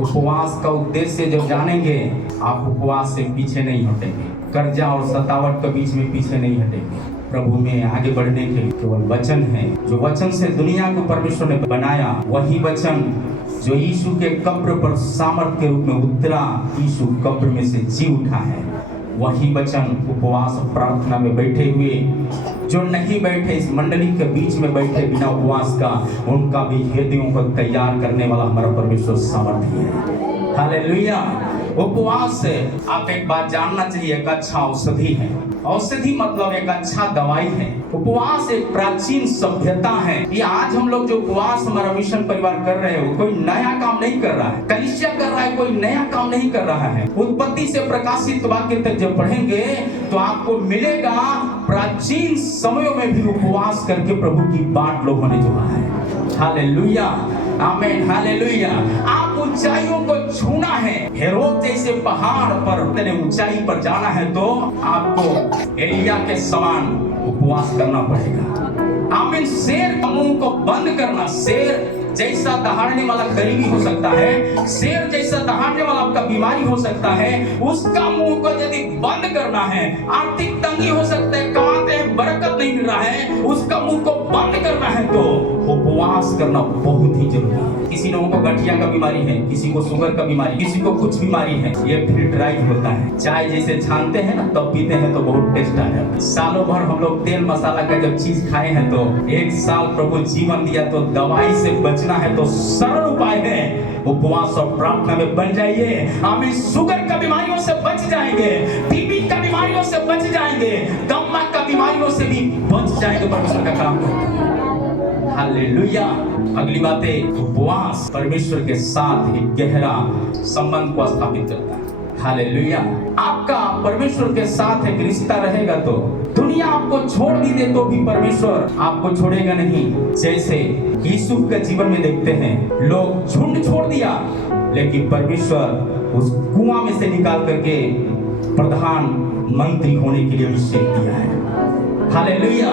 उपवास का उद्देश्य जब जानेंगे, आप उपवास से पीछे नहीं हटेंगे, कर्जा और सतावट के बीच में पीछे नहीं हटेंगे। प्रभु में आगे बढ़ने के केवल वचन है, जो वचन से दुनिया को परमेश्वर ने बनाया, वही वचन जो यीशु के कब्र पर सामर्थ के रूप में उतरा, यीशु कब्र में से जी उठा है, वही वचन उपवास प्रार्थना में बैठे हुए जो नहीं बैठे, इस मंडली के बीच में बैठे बिना उपवास का, उनका भी हृदयों को तैयार करने वाला हमारा परमेश्वर सामर्थ्य है। हालेलुया। उपवास से आप एक बात जानना चाहिए, एक अच्छा औषधि है। औषधि मतलब एक अच्छा दवाई है। उपवास एक प्राचीन सभ्यता है। ये आज हम लोग जो उपवास हमारा मिशन परिवार कर रहे हो, कोई नया काम नहीं कर रहा है, कलीसिया कर रहा है, कोई नया काम नहीं कर रहा है। उत्पत्ति से प्रकाशित वाक्य तक जब पढ़ेंगे तो आपको मिलेगा प्राचीन समयों में भी उपवास करके प्रभु की बाट लोगों ने जोड़ा है। हालेलुया, आमीन, हालेलुया। आप ऊंचाइयों को छूना है, हेरोद जैसे पहाड़ पर ऊंचाई पर जाना है तो आपको एलिया के समान उपवास करना पड़ेगा। आमीन। शेर का मुंह को बंद करना, शेर जैसा दहाड़ने वाला गरीबी हो सकता है, शेर जैसा दहाड़ने वाला आपका बीमारी हो सकता है, उसका मुंह को यदि बंद करना है, आर्थिक तंगी हो सकता है, कमाते हैं बरकत नहीं मिल रहा है, उसका मुंह को बंद करना है तो उपवास करना बहुत ही जरूरी है। किसी लोगों को गठिया का बीमारी है, किसी को शुगर का बीमारी, किसी को कुछ बीमारी है, ये फिल्टराइज होता है। चाय जैसे छानते हैं ना तब पीते हैं तो बहुत टेस्ट आ जाता है। सालों भर हम लोग तेल मसाला का जब चीज खाए हैं तो एक साल प्रभु जीवन दिया, तो दवाई से बचना है तो सरल उपाय है, उपवास और प्रार्थना में बन जाइए। आमीन। शुगर का बीमारियों से बच जाएंगे, टीबी का बीमारियों से बच जाएंगे, दमा का बीमारियों से भी बच जाएंगे। परमेश्वर का काम करता है। हालेलुया। अगली बात है, उपवास परमेश्वर के साथ एक गहरा संबंध को स्थापित करता है। हालेलुया। आपका परमेश्वर के साथ एक रिश्ता रहेगा तो दुनिया आपको छोड़ भी दे तो भी परमेश्वर आपको छोड़ेगा नहीं। जैसे यीशु के जीवन में देखते हैं, लोग झुंड छोड़ दिया लेकिन परमेश्वर उस कुआं में से निकाल करके प्रधानमंत्री होने के लिए अभिषेक दिया है। हालेलुया।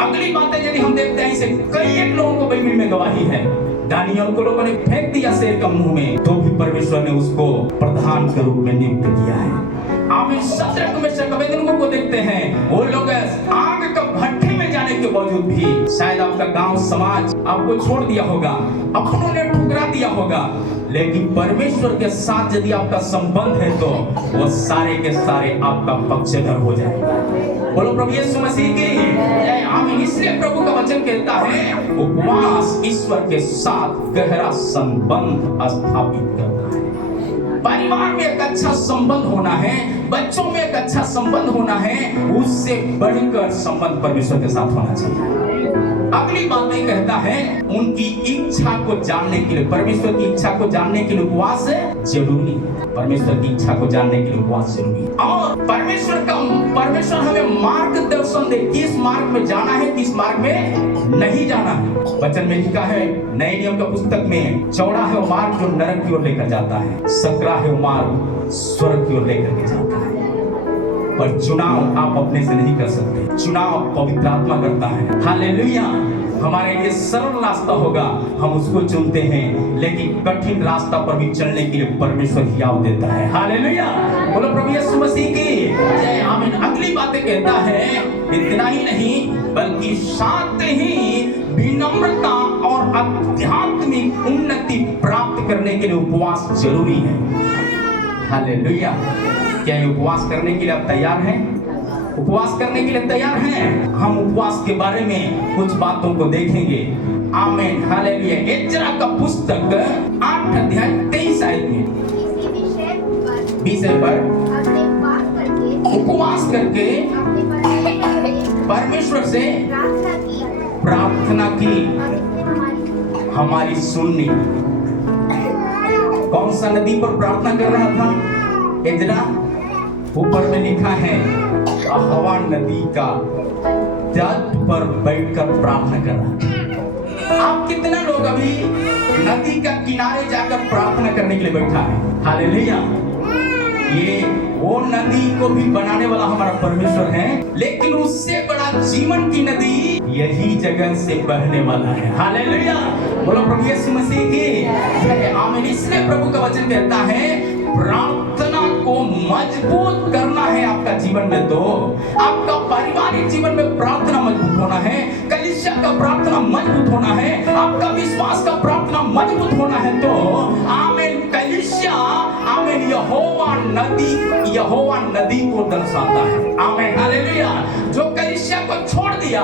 अगली बात है, यदि हम देखते हैं इसे कई एक लोगों को बाइबल में गवाही है, दानियल को लोगों ने फेंक दिया शेर का मुंह में तो भी परमेश्वर ने उसको प्रधान के रूप में नियुक्त किया है। आमीन। शद्रक मेशक अबेदनगो को देखते हैं, वो लोग आग के भट्ठे में जाने के बावजूद भी शायद आपका गांव समाज आपको छोड़ दिया होगा, अपनों ने ठुकरा दिया होगा, लेकिन परमेश्वर के साथ यदि आपका संबंध है तो वो सारे के सारे आपका पक्षधर हो जाएगा। बोलो प्रभु यीशु मसीह की जय। आमीन। इसलिए प्रभु का वचन कहता है, उपवास ईश्वर के साथ गहरा संबंध स्थापित करता है। परिवार में एक अच्छा संबंध होना है, बच्चों में एक अच्छा संबंध होना है, उससे बढ़कर संबंध परमेश्वर के साथ होना चाहिए। अगली बात ये कहता है, उनकी इच्छा को जानने के लिए, परमेश्वर की इच्छा को जानने के लिए उपवास जरूरी है। परमेश्वर की इच्छा को जानने के लिए उपवास जरूरी है। और परमेश्वर हमें मार्गदर्शन दे, किस मार्ग में जाना है, किस मार्ग में नहीं जाना है। वचन में लिखा है नए नियम का पुस्तक में, चौड़ा है वो मार्ग जो नरक की ओर लेकर जाता है, सकरा है वो मार्ग स्वर्ग की ओर लेकर के जाता है। पर चुनाव आप अपने से नहीं कर सकते, चुनाव पवित्र आत्मा करता है। हालेलुया। हमारे लिए सरल रास्ता होगा, हम उसको चुनते हैं, लेकिन कठिन रास्ता पर भी चलने के लिए परमेश्वर हियाव देता है। हालेलुया। बोलो प्रभु यीशु मसीह की जय। आमीन। अगली बातें कहता है, इतना ही नहीं बल्कि साथ ही विनम्रता और आध्यात्मिक उन्नति प्राप्त करने के लिए उपवास जरूरी है। हालेलुया। क्या ये उपवास करने के लिए आप तैयार हैं? उपवास करने के लिए तैयार हैं? हम उपवास के बारे में कुछ बातों को देखेंगे। आमीन, हालेलुया। एजरा का पुस्तक 8 अध्याय 23 आयत में, विषय पर उपवास करके परमेश्वर से प्रार्थना की, हमारी सुननी। कौन सा नदी पर प्रार्थना कर रहा था एजरा? ऊपर में लिखा है अहवा नदी का तट पर बैठकर प्रार्थना कर रहा। आप कितना लोग अभी नदी का किनारे जाकर प्रार्थना करने के लिए बैठा है? हालेलुया। ये वो नदी को भी बनाने वाला हमारा परमेश्वर है, लेकिन उससे बड़ा जीवन की नदी यही जगह से बहने वाला है। हालेलुया, बोलो प्रभु यीशु मसीह की आमीन। इसलिए प्रभु का वचन कहता है प्रार्थना को मजबूत करना है आपका जीवन में, तो आपका पारिवारिक जीवन में प्रार्थना मजबूत होना है, कलीसिया का प्रार्थना मजबूत होना है, आपका विश्वास का प्रार्थना मजबूत होना है, तो आमीन कलीसिया आमीन यहोवा नदी को दर्शाता है। आमीन हालेलुया। जो कलीसिया को छोड़ दिया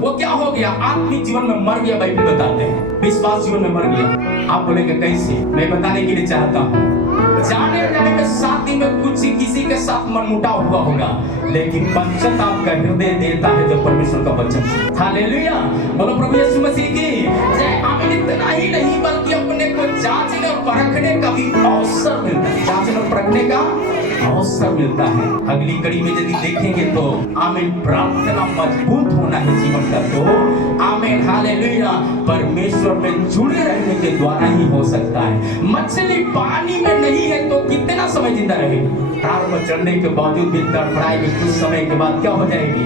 वो क्या हो गया? आत्मिक जीवन में मर गया। बाइबल बताते हैं विश्वास जीवन में मर गया। आप बोलेंगे कैसे? मैं बताने के लिए चाहता हूँ। जाने जाने में 7 दिन में कुछ किसी के साथ मनमुटाव हुआ होगा, लेकिन पश्चाताप का हृदय देता है जो परमेश्वर का वचन। हालेलुया, बोलो प्रभु यीशु मसीह की जय। आमीन। इतना ही नहीं बल्कि अपने को जांचने और परखने का भी अवसर मिलता है। जांचने और परखने का अवसर मिलता है। अगली कड़ी में यदि देखेंगे तो आमीन प्रार्थना मजबूत होना है जीवन का, तो आमीन हालेलुया परमेश्वर में जुड़े रहने के द्वारा ही हो सकता है। मछली पानी में नहीं है तो कितना समय जिंदा रहेगी? तार पर चढ़ने के बावजूद भी तड़फड़ाएगी, कुछ समय के बाद क्या हो जाएगी?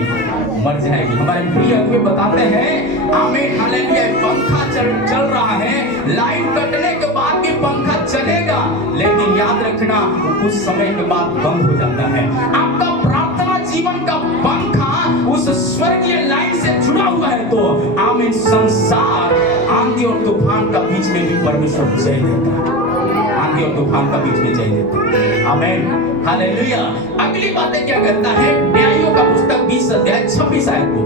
मर जाएगी। हमारे प्रिय अगुवे बताते हैं आमीन हालेलुया पंखा चल रहा है, लाइट कटने के बाद भी पंखा चलेगा, लेकिन याद रखना कुछ समय के बाद बंद हो जाता है। आपका प्रार्थना जीवन का पंखा उस स्वर्गीय लाइन से जुड़ा हुआ है, तो आमीन संसार आंधी और तूफान का बीच में भी परमेश्वर जय देता है। आंधी और तूफान का बीच में जय देता है। आमीन हालेलुया। अगली बातें क्या कहता है? न्यायों का पुस्तक 20 अध्याय 26 आयत को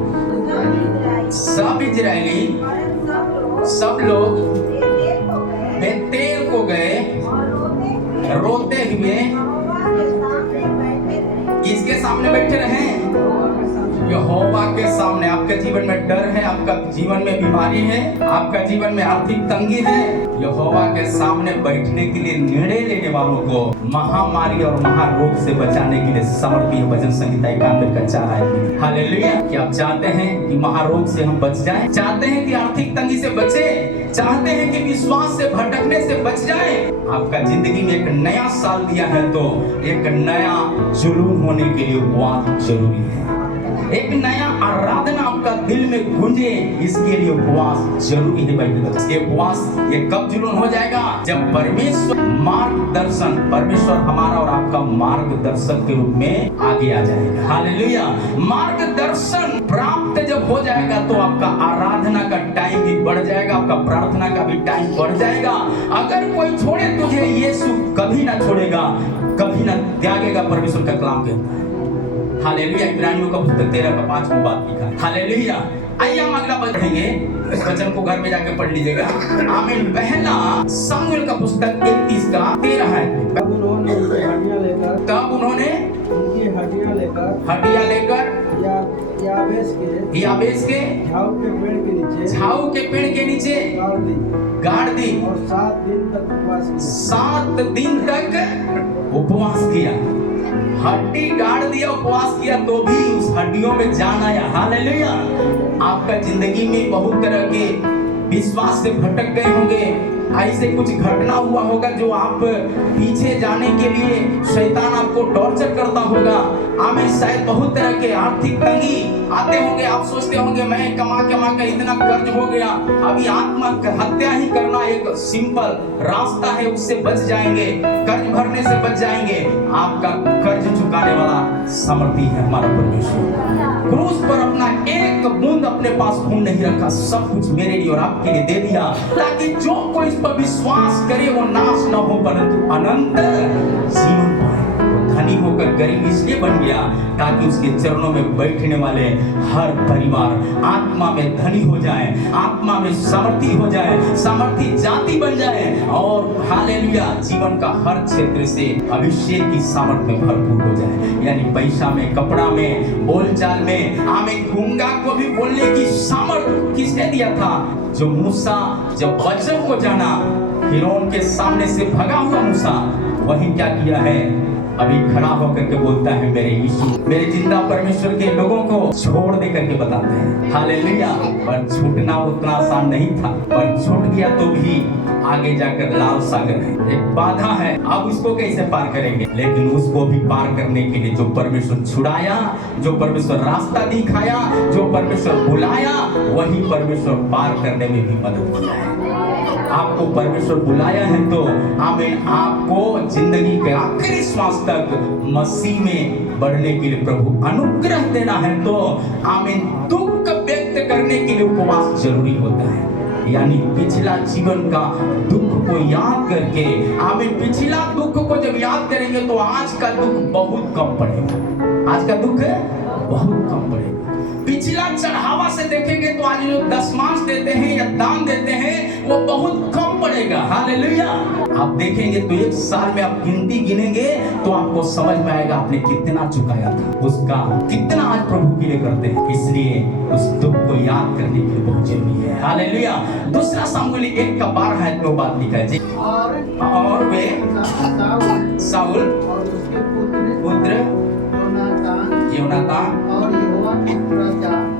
सब इजरायली सब लोग बेतेल को गए रोते हुए किसके सामने बैठे रहे? यहोवा के सामने। आपके जीवन में डर है, आपका जीवन में बीमारी है, आपका जीवन में आर्थिक तंगी है, यहोवा के सामने बैठने के लिए निर्णय लेने वालों को महामारी और महारोग से बचाने के लिए समर्पित है। भजन संहिता 91 का 4 आयत। हालेलुया। क्या आप चाहते हैं कि महारोग से हम बच जाएं? चाहते हैं कि आर्थिक तंगी से बचे? चाहते हैं कि विश्वास से भटकने से बच जाएं? आपका जिंदगी में एक नया साल दिया है, तो एक नया जुलून होने के लिए उपवास जरूरी है। एक नया आराधना आपका दिल में गूंजे, इसके लिए उपवास जरूरी है। ये उपवास ये कब जुनून हो जाएगा? जब परमेश्वर मार्गदर्शन, परमेश्वर हमारा और आपका मार्गदर्शक के रूप में आगे आ जाएगा। हालेलुया। मार्गदर्शन प्राप्त जब हो जाएगा तो आपका आराधना का टाइम भी बढ़ जाएगा, आपका प्रार्थना का भी टाइम बढ़ जाएगा। अगर कोई छोड़े तुझे, यीशु कभी ना छोड़ेगा, कभी ना त्यागेगा, परमेश्वर का कलाम कहता है। हालेलुया। इब्रानियों का पुस्तक 13 का 5 बात लिखा है। हालेलुया। आइए हम अगला पढ़ेंगे, इस वचन को घर में जाकर पढ़ लीजिएगा। आमीन। पहला शमूएल का पुस्तक 31 का 13 है। तब उन्होंने हड्डियां लेकर याबेस के झाऊ के पेड़ के नीचे गाड़ दी और 7 दिन तक उपवास किया। हड्डी गाड़ दिया, उपवास किया, तो भी उस हड्डियों में जान आया। हालेलुया। आपका जिंदगी में बहुत तरह के विश्वास से भटक गए होंगे, ऐसे कुछ घटना हुआ होगा जो आप पीछे जाने के लिए शैतान आपको टॉर्चर करता होगा। आमीन। शायद बहुत तरह के आर्थिक तंगी आते होंगे, आप सोचते होंगे मैं कमा के इतना कर्ज हो गया, अभी आत्महत्या ही करना एक सिंपल रास्ता है, उससे बच जाएंगे, कर्ज भरने से बच जाएंगे। आपका कर्ज चुकाने वाला समर्थी है हमारा परमेश्वर। क्रूस पर अपना एक बूंद अपने पास खून नहीं रखा, सब कुछ मेरे लिए और आपके लिए दे दिया, ताकि जो कोई इस पर विश्वास करे वो नाश न हो परंतु अनंत जीवन पाए। धनी होकर गरीब इसलिए बन गया ताकि उसके चरणों में बैठने वाले हर परिवार आत्मा में धनी हो जाए, आत्मा में समर्थी हो जाए, समर्थी जाति बन जाए, और हालेलुया जीवन का हर क्षेत्र से अभिषेक की सामर्थ में भरपूर हो जाए। यानी पैसा में, कपड़ा में, बोलचाल में। आमीन। गूंगा को भी बोलने की सामर्थ किसने दिया था? जो मूसा जब वचन को जाना, फिरौन के सामने से भगा हुआ मूसा, वही क्या किया है? अभी खड़ा होकर के बोलता है मेरे यीशु, मेरे जिंदा परमेश्वर के लोगों को छोड़ दे करके बताते हैं। हालेलुया। पर छूटना उतना आसान नहीं था, पर छूट गया तो भी आगे जाकर लाल सागर है, एक बाधा है, अब उसको कैसे पार करेंगे। लेकिन उसको भी पार करने के लिए जो परमेश्वर छुड़ाया, जो परमेश्वर रास्ता दिखाया, जो परमेश्वर बुलाया, वही परमेश्वर पार करने में भी मदद किया है। आपको परमेश्वर बुलाया है तो आमीन, आपको जिंदगी के आखिरी श्वास तक मसीह में बढ़ने के लिए प्रभु अनुग्रह देना है तो आमीन, दुख व्यक्त करने के लिए उपवास जरूरी होता है। यानी पिछला जीवन का दुख को याद करके आमीन, पिछला दुख को जब याद करेंगे तो आज का दुख बहुत कम पड़ेगा। आज का दुख बहुत कम पड़ेगा। पिछला चढ़ावा से देखेंगे तो आज जो दशमांश देते हैं या दान देते हैं वो बहुत कम पड़ेगा। हालेलुया। आप देखेंगे तो एक साल में आप गिनती गिनेंगे तो आपको समझ में आएगा आपने कितना चुकाया था, उसका कितना आज प्रभु के लिए करते हैं। इसलिए उस दुख को याद करने के लिए बहुत जरूरी है। हालेलुया। दूसरा शमूएल 1:12 में बात लिखा है जी, और वे शाऊल और उसके पुत्र योनातान और यहोवा की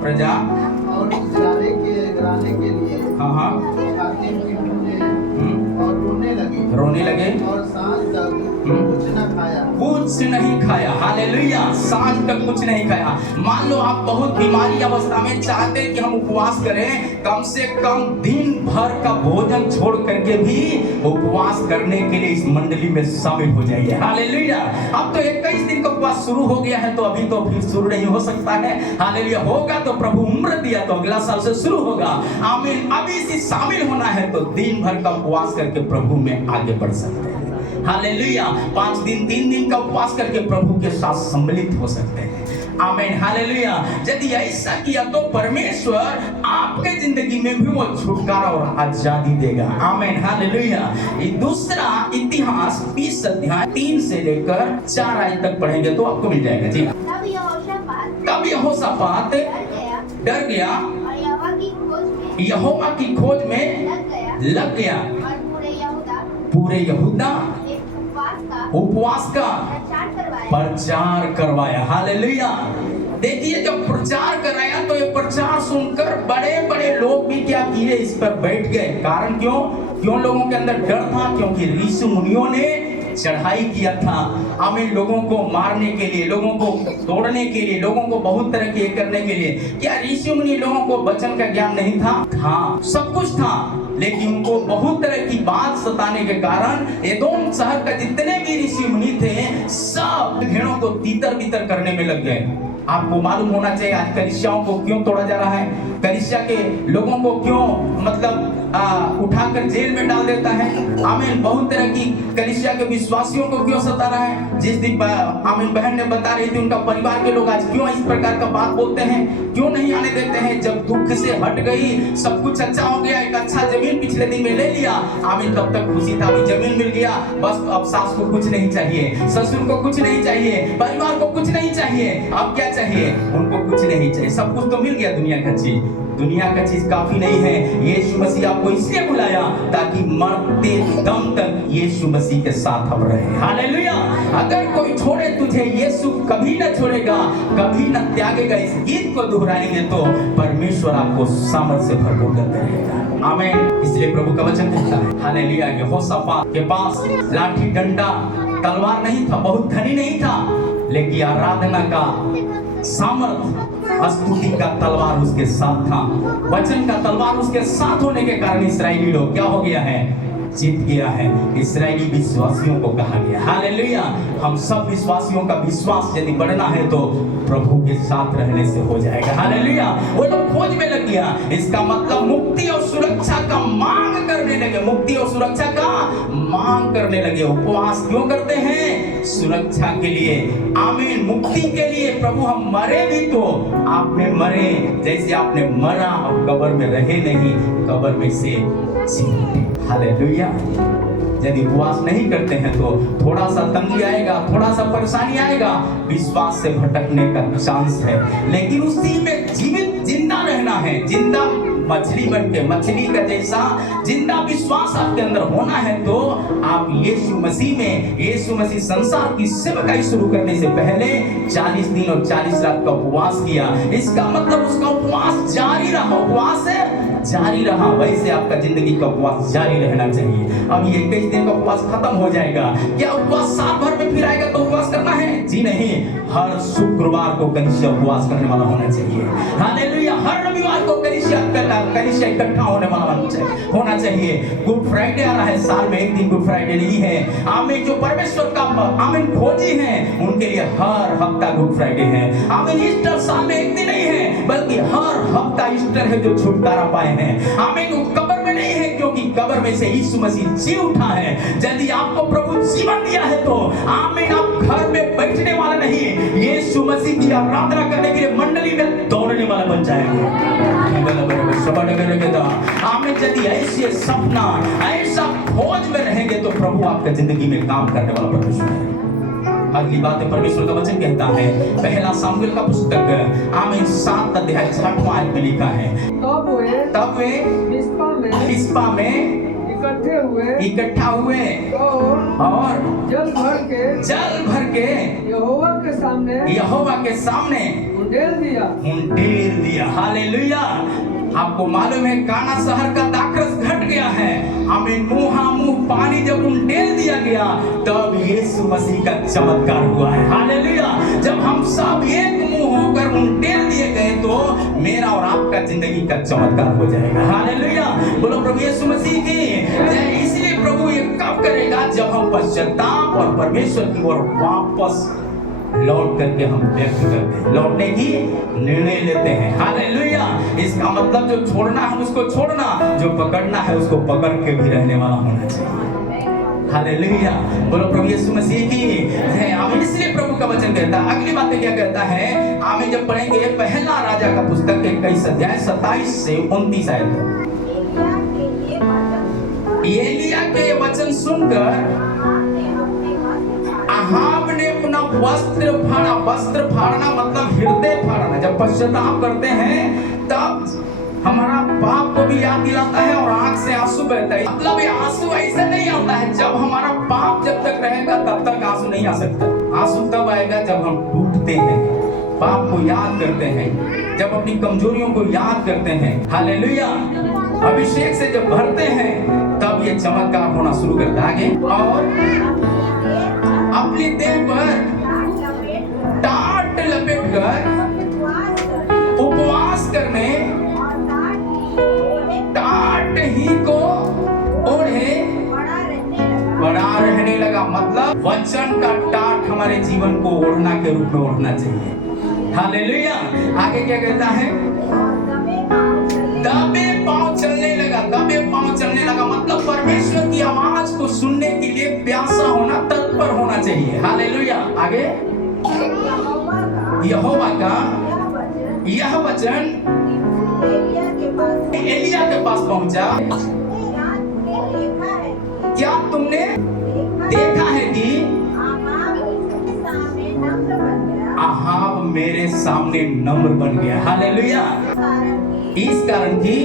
प्रजा और इस्राएल के घराने के लिए खाते पीटने और रोने लगे और सांझ तक कुछ न खाया, कुछ नहीं खाया। हालेलुया। सांझ तक कुछ नहीं खाया। मान लो आप बहुत बीमारी अवस्था में चाहते कि हम उपवास करें, कम से कम दिन भर का भोजन छोड़ करके भी उपवास करने के लिए इस मंडली में शामिल हो जाइए। हालेलुया। अब तो 21 दिन का उपवास शुरू हो गया है तो अभी तो फिर शुरू नहीं हो सकता है। हालेलुया। होगा तो प्रभु उम्र दिया तो अगला साल से शुरू होगा। आमीन। अभी से शामिल होना है तो दिन भर का उपवास करके प्रभु में आगे बढ़ सकते हैं। हालेलुया। 5 दिन 3 दिन का उपवास करके प्रभु के साथ सम्मिलित हो सकते हैं। आमीन। हालेलुया। यदि ऐसा किया तो परमेश्वर आपके जिंदगी में भी वो छुटकारा और आजादी देगा। आमीन। हालेलुया। ये दूसरा इतिहास 20 अध्याय 3 से लेकर 4 आयत तक पढ़ेंगे तो आपको मिल जाएगा जी। तब यहोशापात डर गया और यहोवा की खोज में लग गया और पूरे यहूदा उपवास का प्रचार करवाया। हालेलुया। देखिए जब प्रचार कराया तो ये प्रचार सुनकर बड़े बड़े लोग भी क्या किए, इस पर बैठ गए। कारण क्यों लोगों के अंदर डर था, क्योंकि ऋषि मुनियों ने चढ़ाई किया था। आमीन। लोगों को मारने के लिए, लोगों को तोड़ने के लिए, लोगों को बहुत तरह के करने के लिए। क्या ऋषि मुनि लोगों को वचन का ज्ञान नहीं था? सब कुछ था, लेकिन उनको बहुत तरह की बात सताने के कारण एदोम शहर का जितने भी ऋषि मुनि थे सब भेड़ों को तीतर बीतर करने में लग गए। आपको मालूम होना चाहिए आज कलीसियाओं को क्यों तोड़ा जा रहा है, कलीसिया के लोगों को क्यों मतलब उठाकर जेल में डाल देता है। आमीन। बहुत तरह की कलीसिया के विश्वासियों को क्यों सता रहा है। जिस दिन आमीन बहन ने बता रही थी उनका परिवार के लोग आज क्यों इस प्रकार का बात बोलते हैं, क्यों नहीं आने देते हैं। जब दुख से हट गई, सब कुछ अच्छा हो गया, एक अच्छा जमीन पिछले दिन में ले लिया। आमीन। तब तक खुशी था, अभी जमीन मिल गया, बस अब सास को कुछ नहीं चाहिए, ससुर को कुछ नहीं चाहिए, परिवार को कुछ नहीं चाहिए। अब क्या चाहिए? उनको कुछ नहीं चाहिए। सब कुछ तो मिल गया, दुनिया का चीज। दुनिया का चीज काफी नहीं है। यीशु मसीह आपको इसलिए बुलाया ताकि मरते दम तक यीशु मसीह के साथ हम रहे। हालेलुया। अगर कोई छोड़े तुझे, यीशु कभी न छोड़ेगा, कभी न त्यागेगा। इस गीत को दोहराएंगे तो परमेश्वर आपको सामर्थ्य से भरपूर करते रहेगा। आमीन। इसलिए प्रभु का वचन कहता है हालेलुया, यहोशापात के पास लाठी डंडा तलवार नहीं था, बहुत धनी नहीं था, लेकिन आराधना का सामर्थ, स्तुति का तलवार उसके साथ था। वचन का तलवार उसके साथ होने के कारण इस्राएली लोग क्या हो गया है? जीत गया है। इस्राएली विश्वासियों को कहा गया। हालेलुया। हम सब विश्वासियों का विश्वास यदि बढ़ना है तो प्रभु के साथ रहने से हो जाएगा। हालेलुया। वो लोग खोज में लग गया। इसका मतलब मुक्ति और सुरक्षा का मांग करने लगे। मुक्ति और सुरक्षा का मांग करने लगे। उपवास क्यों करते हैं? सुरक्षा के लिए। आमीन। मुक्ति के लिए। प्रभु हम मरे भी तो आपने मरे जैसे आपने मरा, अब कब्र में रहे नहीं, कब्र में से जी। हालेलुया। यदि उपवास नहीं करते हैं तो थोड़ा सा तंगी आएगा, थोड़ा सा परेशानी आएगा, विश्वास से भटकने का चांस है। लेकिन उसी में जीवित जिंदा रहना है, जिंदा मछली बन के, मछली का जैसा जिंदा विश्वास आपके अंदर होना है तो आप यीशु मसीह में, यीशु मसीह संसार की सेवकाई शुरू करने से पहले 40 दिन और 40 रात का उपवास किया। इसका मतलब उसका उपवास जारी रहा, उपवास जारी रहा। वैसे आपका जिंदगी का उपवास जारी रहना चाहिए। अब ये 21 दिन का उपवास खत्म हो जाएगा, क्या उपवास साल भर में फिर आएगा तो उपवास करना है? जी नहीं, हर शुक्रवार को कलीसिया उपवास करने वाला होना चाहिए। हालेलुया। हर रविवार को कलीसिया इकट्ठा होना चाहिए। गुड फ्राइडे आ रहा है, साल में एक दिन गुड फ्राइडे नहीं है। आमीन। जो परमेश्वर का आमीन खोजी हैं उनके लिए हर हफ्ता गुड फ्राइडे है। आमीन। ईस्टर साल में एक दिन नहीं है बल्कि हर हफ्ता ईस्टर है जो छुटकारा पाए हैं। आमीन। कब्र में नहीं है क्योंकि कब्र में से यीशु मसीह जी उठा है। यदि आपको प्रभु जीवन दिया है तो आमीन, आप घर में बैठने वाला नहीं, यीशु मसीह की आराधना करने के लिए मंडली में दौड़ने वाला बन जाएंगे। आमीन। यदि ऐसे सपना, ऐसा खोज में रहेंगे तो प्रभु आपके जिंदगी में काम करने वाला परमेश्वर है। अगली बात है, परमेश्वर का वचन कहता है, पहला सामुएल का पुस्तक आमीन 7 अध्याय 6वां आयत में लिखा है, तब वे मिस्पा में इकट्ठा हुए और जल भर के यहोवा के सामने उंडेल दिया। हालेलुया। आपको मालूम है काना शहर का दाखरस घट गया है। आमीन। मुंह पानी जब उंडेल दिया गया तब यीशु मसीह का चमत्कार हुआ है। हालेलुया। जब हम सब एक मुंह होकर उंडेल दिए गए तो मेरा और आपका जिंदगी का चमत्कार हो जाएगा। हालेलुया। बोलो प्रभु यीशु मसीह की जय। इसलिए प्रभु ये कब करेगा? जब हम पश्चाताप और परमेश्वर की ओर वापस लौट करके हम व्यक्त करते हैं, लौटने की निर्णय लेते हैं। हालेलुया। इसका मतलब जो छोड़ना है उसको छोड़ना, जो पकड़ना है उसको पकड़ के भी रहने वाला होना चाहिए। हालेलुया। बोलो प्रभु यीशु मसीह की जय। आमीन। इसलिए प्रभु का वचन कहता है, अगली बात क्या कहता है? आमीन। जब पढ़ेंगे पहला राजा का पुस्तक 21 अध्याय 27 से 29 आयत। एलिया के वचन सुनकर अहाब ने अपना वस्त्र फाड़ा। वस्त्र फाड़ना मतलब हृदय फाड़ना। जब पश्चाताप करते हैं तब हमारा पाप को भी याद दिलाता है और आंख से आंसू बहता है। मतलब ये आंसू ऐसे नहीं आता है, जब हमारा पाप जब तक रहेगा तब तक आंसू नहीं आ सकता। आंसू तब आएगा जब हम टूटते हैं, पाप को याद करते हैं, जब अपनी कमजोरियों को याद करते हैं। हालेलुया। अभिषेक से जब भरते हैं तब ये चमत्कार होना शुरू करता है। आगे, और अपनी देह पर टाट लपेटकर उपवास करने, टाट ही को ओढ़े बड़ा रहने लगा। मतलब वचन का टाट हमारे जीवन को ओढ़ना के रूप में ओढ़ना चाहिए। हालेलुया। आगे क्या कहता है? दबे पांव चलने लगा। दबे पांव चलने लगा मतलब परमेश्वर की आवाज को सुनने के लिए प्यासा होना, तत्पर होना चाहिए। हालेलुया। आगे, यहोवा का यह वचन एलिया के पास पहुंचा। क्या तुमने देखा है कि अहाब मेरे सामने नम्र बन गया। हालेलुया। इस कारण कि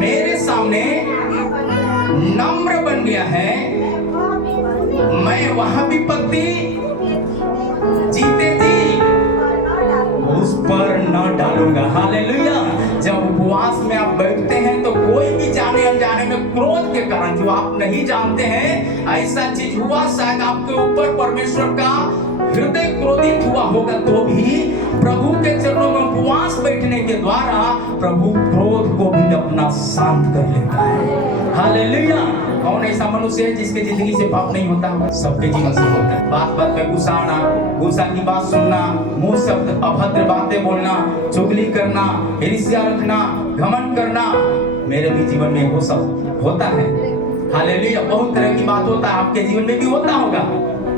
मेरे सामने नम्र बन गया है, मैं वहां विपत्ति जीते जी उस पर न डालूंगा। हालेलुया। जब उपवास में आप बैठते हैं तो कोई भी जाने अनजाने में क्रोध के कारण जो आप नहीं जानते हैं ऐसा चीज हुआ, शायद आपके ऊपर परमेश्वर का हृदय क्रोधित हुआ होगा, तो भी प्रभु के चरणों में उपवास बैठने के द्वारा प्रभु क्रोध को भी अपना शांत कर लेता है। हालेलुया। कौन ऐसा मनुष्य है जिसके जिंदगी से पाप नहीं होता? सबके जीवन से होता है। बात बात में गुस्सा आना, गुस्सा की बात सुनना, मुंह शब्द अभद्र बातें बोलना, चुगली करना, ईर्ष्या रखना, घमंड करना, मेरे भी जीवन में वो सब होता है। हालेलुया। बहुत तरह की बात होता है, आपके जीवन में भी होता होगा।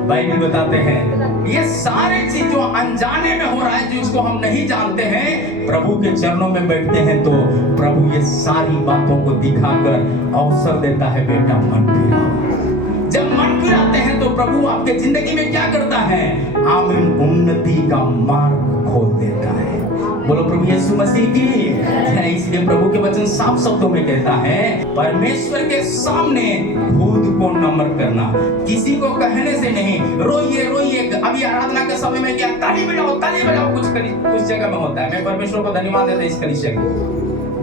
बाइबल बताते हैं ये सारे चीज जो अनजाने में हो रहा है, जिसको हम नहीं जानते हैं, प्रभु के चरणों में बैठते हैं तो प्रभु ये सारी बातों को दिखाकर अवसर देता है, बेटा मन फिराओ। जब मन फिराते हैं तो प्रभु आपके जिंदगी में क्या करता है? आमीन, उन्नति का मार्ग खोल देता है। बोलो प्रभु यीशु मसीह की। इसलिए प्रभु के वचन साफ शब्दों में कहता है, परमेश्वर के सामने खुद को नम्र करना, किसी को कहने से नहीं। रोइए रोइए, अभी आराधना के समय में क्या ताली बजाओ कुछ जगह में होता है। मैं परमेश्वर को धन्यवाद देता इस कलीसिया को।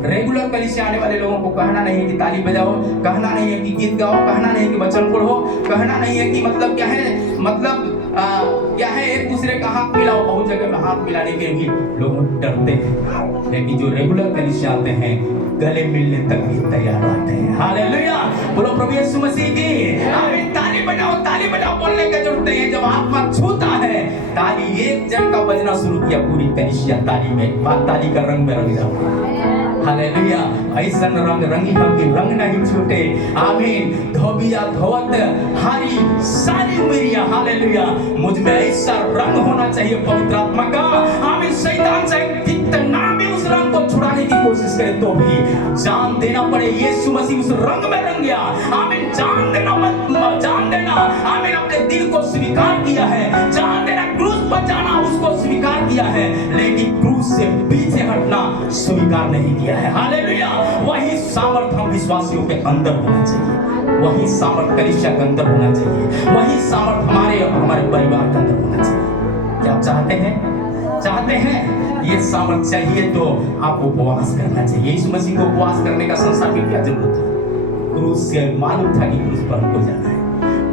रेगुलर कलीसिया आने वाले लोगों को कहना नहीं है कि ताली बजाओ, कहना नहीं है कि गीत गाओ, कहना नहीं है कि वचन पढ़ो, कहना नहीं है कि मतलब क्या है, मतलब क्या है एक दूसरे का हाथ मिलाओ। बहुत जगह में हाथ मिलाने के भी लोग डरते हैं, लेकिन जो रेगुलर कलीसिया आते हैं गले मिलने तक भी तैयार रहते हैं। हालेलुया, बोलो प्रभु यीशु मसीह की। आमीन। ताली बजाओ बोलने का जरूरत नहीं है। जब आत्मा छूता है, ताली एक जन का बजना शुरू किया, पूरी कलीसिया ताली में, ताली का रंग में रंग जाओ। हालेलुया, ऐसा रंग रंगी हम की रंग नहीं छूटे। आमीन। धोबिया धोवत हारी सारी उमरिया। हालेलुया, मुझ में ऐसा रंग होना चाहिए पवित्र आत्मा का। आमीन। शैतान से कितना भी उस रंग को छुड़ाने की कोशिश करे तो भी जान देना पड़े, यीशु मसीह उस रंग में रंग गया। आमीन। जान देना आमीन। अपने दिल को स्वीकार किया है, जान देना, क्रूस पर जाना उसको स्वीकार किया है, लेकिन क्रूस से पीछे हटना स्वीकार नहीं किया है। हालेलुया, वही सामर्थ हम विश्वासियों के अंदर होना चाहिए, वही सामर्थ कलीसिया के अंदर होना चाहिए, वही सामर्थ हमारे परिवार के अंदर होना चाहिए। क्या आप चाहते हैं ये सामर्थ चाहिए तो आपको उपवास करना चाहिए। यीशु मसीह को उपवास करने का संसार में क्या जरूरत है? क्रूस से मालूम था कि क्रूस पर हमको जाना है,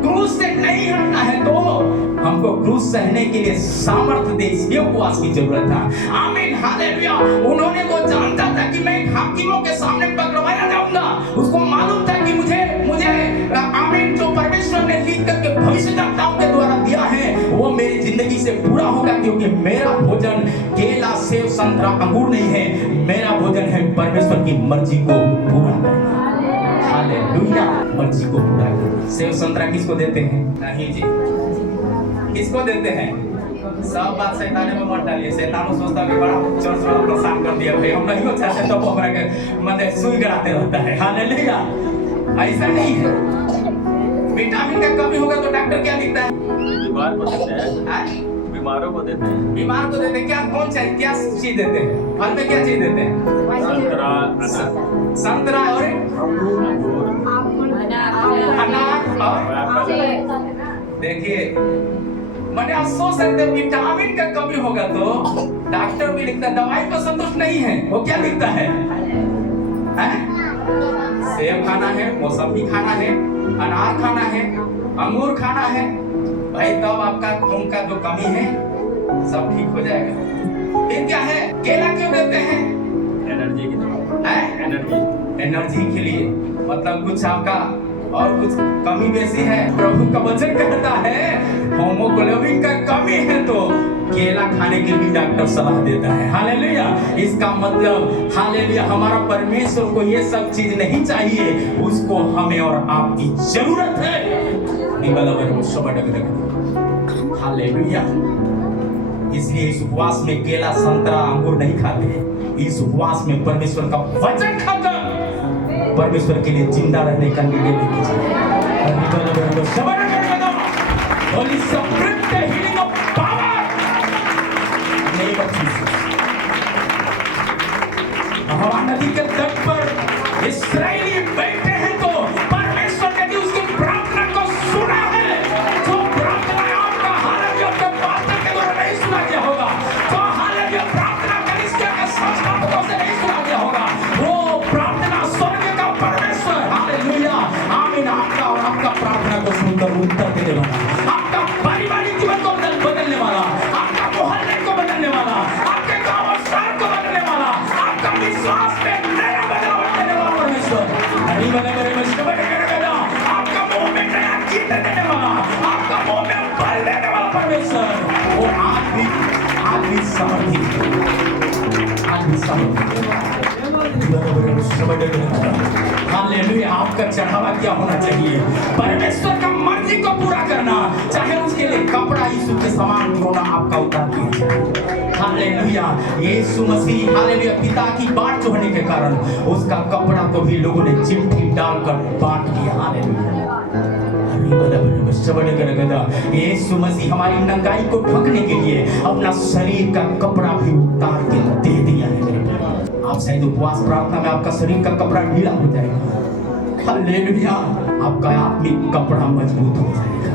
क्रूस से नहीं हटना है तो हमको क्रूस सहने के लिए सामर्थ दे, इसलिए उपवास की जरूरत था। आमीन। हालेलुया, उन्होंने वो जानता था कि मैं हाकिमों के सामने पकड़वाया जाऊंगा। उसको मालूम था कि मुझे आमीन जो परमेश्वर ने लिख करके भविष्यवक्ताओं के द्वारा दिया है वो मेरी जिंदगी से पूरा होगा, क्योंकि मेरा भोजन केला सेब संतरा अंगूर नहीं है, मेरा भोजन है परमेश्वर की मर्जी को पूरा करना। हालेलुया, मर्जी को पूरा करना। सेब संतरा किसको देते हैं? नहीं जी, किसको देते हैं? सब बात शैतान में मत डालिए। शैतान सोचता है कि बड़ा चर्च वाला परेशान कर दिया भाई, हम नहीं हो चाहते तो हमरा के मतलब सुई कराते रहता है। हालेलुया, ऐसा नहीं है। विटामिन का कमी होगा तो डॉक्टर क्या लिखता है? बीमार को देते हैं, बीमारों को देते हैं, बीमार को देते हैं। क्या कौन चाहिए, क्या चीज देते हैं? फल में क्या चीज देते हैं? संतरा और अनार और देखिए, मैंने अफसोस है विटामिन का कमी होगा तो डॉक्टर भी लिखता है, दवाई पर संतुष्ट नहीं है, वो क्या लिखता है? सेब खाना है, मौसमी खाना है, अनार खाना है, अंगूर खाना है भाई, तब आपका खून का जो कमी है सब ठीक हो जाएगा। फिर क्या है? केला क्यों देते हैं? एनर्जी की एनर्जी के लिए, मतलब कुछ आपका और कुछ कमी बेसी है। प्रभु का वचन कहता है होमोग्लोबिन का कमी है तो केला खाने के भी डॉक्टर सलाह देता है। हालेलुया, इसका मतलब हालेलुया हमारा परमेश्वर को ये सब चीज नहीं चाहिए, उसको हमें और आपकी जरूरत है। हालेलुया, इसलिए इस उपवास में केला संतरा अंगूर नहीं खाते, इस उपवास में परमेश्वर का वचन खाकर परमेश्वर के लिए जिंदा रहने का निर्णय लीजिए। नदी के तट पर इस्राएली बैठे हैं तो परमेश्वर ने भी उसकी प्रार्थना को सुना है। जो प्रार्थना आपका हालांकि आपके प्रार्थना के द्वारा नहीं सुना गया होगा, तो हालांकि प्रार्थना कलीसिया के संस्थापकों से नहीं सुना गया होगा, वो प्रार्थना स्वर्ग का परमेश्वर हालेलुया आमीन आपका और आपका प्रार्थना को सुनकर उत्तर देने वाला, आपका पारिवारिक जीवन को बदलने वाला, आपका मोहल्ले को बदलने वाला, आपके गांव और शहर को बदलने वाला, आपका विश्वास में नया बदलाव देने वाला परमेश्वर, नहीं बदलेगा आपका मुंह में नया गीत देने वाला, आपका मुंह में बल देने वाला परमेश्वर, वो आज भी समर्थी हालेलुया। आपका चढ़ावा क्या होना चाहिए? परमेश्वर का मर्जी को पूरा करना, चाहे उसके लिए कपड़ा यीशु के समान क्यों ना आपका उतार दिया जाए। हालेलुया, यीशु मसीह हालेलुया पिता की बाट जोड़ने के कारण उसका कपड़ा को भी लोगों ने चिट्ठी डालकर बांट दिया। हालेलुया, यीशु मसीह हमारी नंगाई को ढकने के लिए अपना शरीर का कपड़ा भी उतार के दे दिया है मेरे भाई। आप शायद उपवास प्रार्थना में आपका शरीर का कपड़ा ढीला हो जाएगा, हालेलुया, आपका आत्मिक कपड़ा मजबूत हो जाएगा,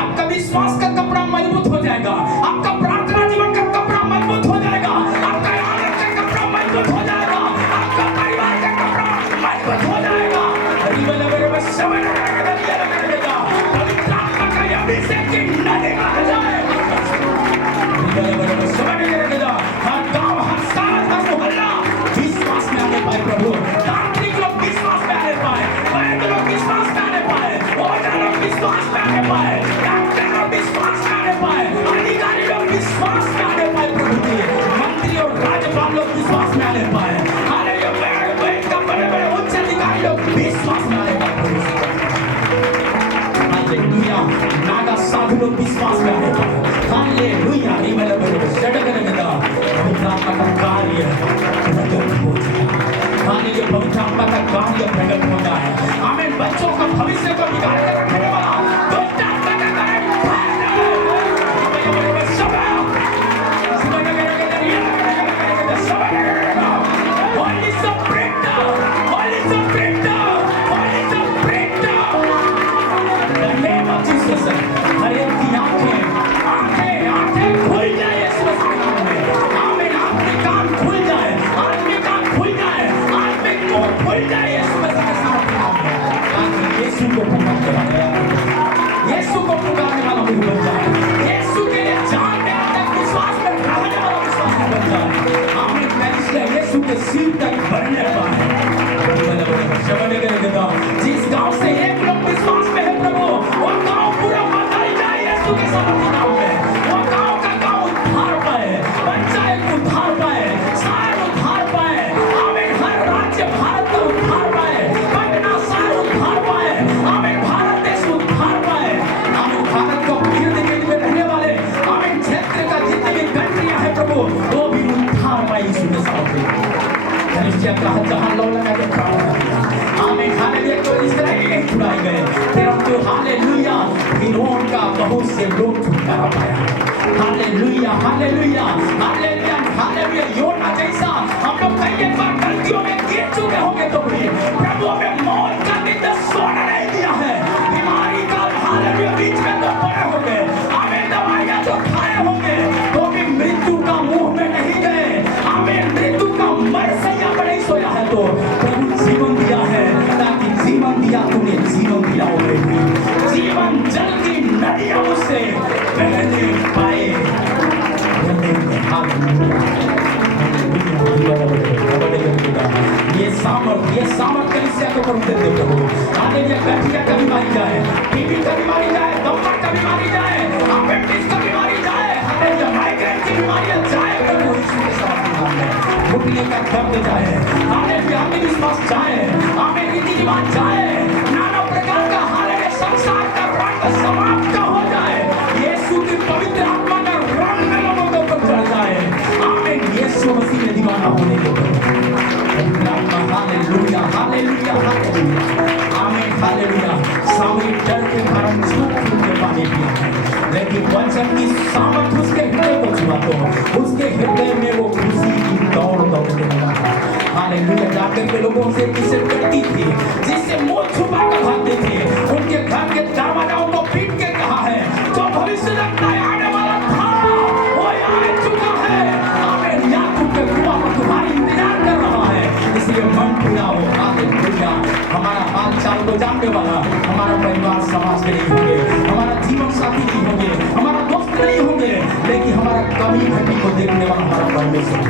आपका विश्वास का कपड़ा मजबूत हो जाएगा, आपका प्रार्थना जीवन का कपड़ा मजबूत हो जाएगा, आपका आनंद का कपड़ा मजबूत हो जाएगा, आपका परिवार का कपड़ा मजबूत हो जाएगा। पवित्र आत्मा का अभिषेक की नदी बह जाए। हर गांव, हर शहर, हर मोहल्ला विश्वास में आने पाए प्रभु, तांत्रिक लोग विश्वास में आने पाए, वैद्य लोग विश्वास में आने पाए, ओझा लोग विश्वास में आने पाए, डॉक्टर लोग विश्वास में आने पाए, अधिकारी लोग विश्वास में आने पाए प्रभु जी, मंत्री और राज्यपाल लोग विश्वास में आने पाए, बड़े-बड़े उच्च अधिकारी लोग विश्वास में आने पाए प्रभु जी, हालेलुया, नागा साधु लोग विश्वास में आने पाए, हालेलुया, पवित्र आत्मा का कार्य प्रकट हो जाए, हालेलुया, पवित्र आत्मा का कार्य प्रकट हो जाए, आमीन। बच्चों का भविष्य को बिगाड़ कर रखने वाला दुष्ट आत्मा का कार्य हर एक की आंखें खुल जाए, आमीन, आपके कान खुल जाए, आत्मिक कान खुल जाए, आत्मिक मुंह खुल जाए, यीशु को पुकारने वाला, यीशु को पुकारने वाला मुझे बन जाए, यीशु के लिए जान देने तक विश्वास में रहने वाला विश्वास में बन जाए, आमीन। मैं इसलिए यीशु के सिर तक बढ़ने पाए, जिस गांव से एक लोग विश्वास में है प्रभु, वो गांव पूरा बदल जाए यीशु के सामर्थ्य नाम में, वो गांव का गांव उद्धार पाए, पंचायत उद्धार पाए, शहर उद्धार पाए, आमीन, हर राज्य भारत का उद्धार पाए, पटना शहर उद्धार पाए, आमीन, भारत देश उद्धार पाए, आमीन, भारत को इर्द गिर्द में रहने वाले, आमीन, क्षेत्र का जितने भी कंट्रियां है प्रभु, वो भी उद्धार पाए यीशु के सामर्थ्य। जहां लो लगा के प्रार्थना किया, आमीन, हालेलुया, तो इस्राएली नहीं छुड़ाए गए, परंतु हालेलुया, फिरौन का बहुत से लोग छुटकारा पाया, हालेलुया, हालेलुया, हालेलुया, हालेलुया। योना जैसा हम लोग कई एक बार गलतियों में गिर चुके होंगे तो भी प्रभु हमें मौत का दिन सोना नहीं दिया है, बीमारी का हालेलुया बीच में तो पड़े होंगे, आमीन, दवाइयां जो खाए होंगे तो भी मृत्यु का मुंह में नहीं गए, आमीन, मृत्यु का मरसैया पर नहीं सोया है, तो प्रभु जीवन दिया है, ताकि जीवन दिया तूने जीवन दिया होगे, जीवन जल की नदियां उससे बहने पाए, ये सामर्थ कलीसिया को प्रभु देते प्रभु, हालेलुया, गठिया कभी मारी जाए, टीबी कभी मारी जाए, दमा कभी मारी जाए, अपेंडिक्स कभी मारी जाए, हालेलुया, माइग्रेन की बीमारियां जाए प्रभु यीशु के सामर्थ्य में, घुटने का दर्द जाए, हालेलुया, विश्वास जाए, आमीन, रीति रिवाज जाए, नाना प्रकार का हालेलुया संसार का रंग समाप्त हो जाए, यीशु की पवित्र आत्मा का रंग लोगों के ऊपर चढ़ जाए, आमीन, यीशु मसीह में दीवाना होने को पवित्र आत्मा, हालेलुया, हालेलुया, हालेलुया, आमीन, हालेलुया। सामरी डर के कारण छूट के पानी पिया है, लेकिन वचन की सामर्थ उसके हृदय को छुआ तो उसके हृदय में वो खुशी की दौड़ दौड़ने लगा, हालेलुया। जाकर के लोगों से किसे डरती थी, जिससे मुंह छुपा कर भागते थे, उनके घर के दरवाजाओं को पीट के कहा है, जो भविष्य लगता है आने वाला था वो आ चुका है, आमीन, याकूब के कुआं पर तुम्हारी इंतजार कर रहा है, इसलिए मन पूरा हो, हालेलुया। हमारा हाल चाल को जानने वाला हमारा परिवार समाज के नहीं होंगे, हमारा जीवन साथी नहीं होंगे, हमारा दोस्त नहीं होंगे, लेकिन हमारा कमी घटी को देखने वाला हमारा परमेश्वर,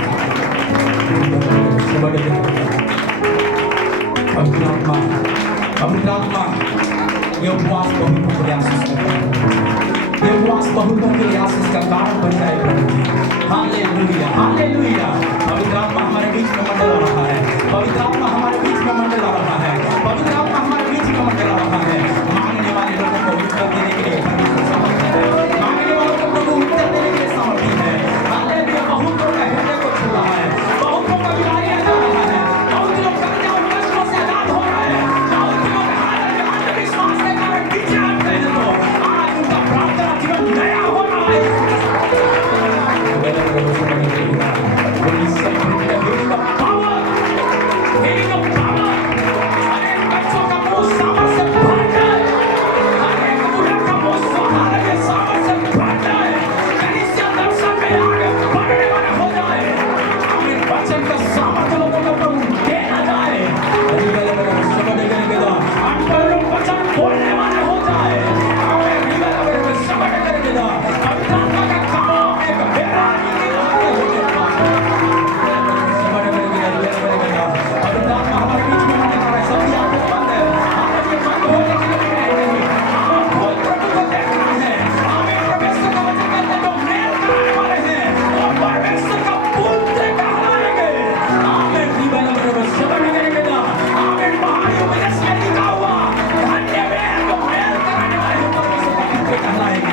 पवित्र आत्मा, ये उपवास बहुत प्रयास करता है, ये उपवास बहुतों के लिए आशीष का कारण बन जाए प्रभु जी, हालेलुया, हालेलुया। पवित्र आत्मा हमारे बीच में मंडला रहा है, पवित्र आत्मा हमारे बीच में मंडला रहा है, पवित्र आत्मा हमारे बीच में मंडला रहा है, मांगने वाले लोगों को उत्तर देने के लिए परमेश्वर समर्थ है, मांगने वालों को प्रभु उत्तर देने के लिए समर्थी है, हालेलुया। बहुतों का हृदय को छू रहा है, बहुतों का बीमारियां जा रहा है, बहुत लोग कर्जा और कष्टों से आजाद हो रहे हैं, बहुत लोग हालेलुया अंधविश्वास के कारण पीछे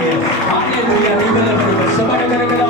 लिए। हालेलुया रिबल बरबस सबड़ करेगा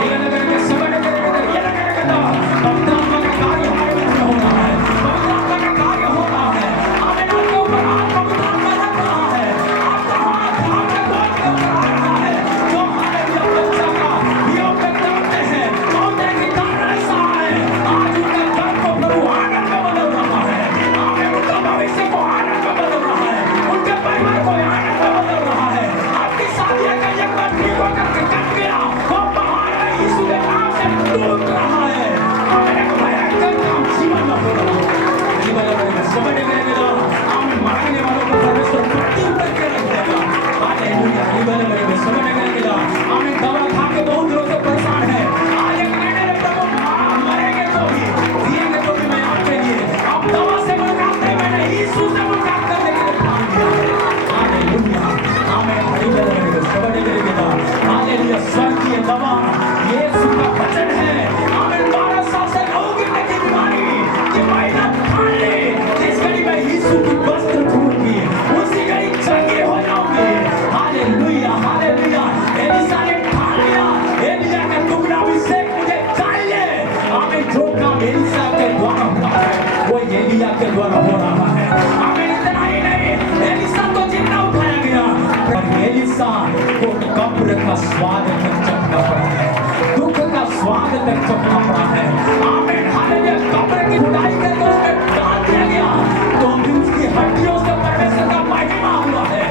रिबल करके सबड़ करेगा ये करेगा पवित्र आत्मा का कार्य हमारे बीच में हो रहा है। पवित्र आत्मा का कार्य हो रहा है। आमीन। आपके ऊपर हाथ पवित्र आत्मा रख रहा है। आपका हाथ आपके गोद के ऊपर आ रहा है। जो हालेलुया बच्चा का योग में दौड़ते हैं दौड़ने की कारण ऐसा है आज उनका दर्द को प्रभु आनंद में बदल रहा है। आमीन। उनका भविष्य को आनंद में बदल रहा है। उनके परिवार को आनंद में बदल रहा है। आपकी शादी का एक बार ठीक होकर के कट गया वो पहाड़ है यीशु के नाम से टूट रहा है। आमीन। एक भयंकर काम जीवन में हो रहा है। जीवन में समझ में आएगा। आमीन। मांगने वालों को परमेश्वर प्रत्युत्तर के रख देगा। हालेलुया जीवन में समझ में आएगा। आमीन। दवा खा के बहुत लोग तो परेशान है। आज एक निर्णय ले प्रभु मरेंगे तो भी जिएंगे तो भी मैं आपके लिए अब दवा से मुलाकात नहीं मैंने यीशु से मुलाकात करने के लिए ठान लिया है। हालेलुया आमीन। जीवन में समझ में आएगा। हालेलुया स्वर्गीय दवा यीशु का वचन है। आमीन। 12 साल से लोग की बीमारी की महिला ठान ले जिस घड़ी में यीशु की वस्त्र छूऊंगी उसी घड़ी चंगी हो जाऊंगी। हालेलुया हालेलुया एलिसा ने ठान लिया एलिया का दुगना अभिषेक मुझे चाहिए। आमीन। जो काम एलिसा के द्वारा हुआ है वो एलिया के द्वारा हो रहा है। आमीन। इतना ही नहीं एलिसा को जिंदा उठाया गया पर एलिसा को कब्र का स्वाद तक चखना पड़ा है। दुख का स्वाद तक चखना पड़ा है। आमीन। हालेलुया कब्र की खुदाई करके उसमें डाल दिया गया तो भी उसकी हड्डियों से परमेश्वर का महिमा हुआ है।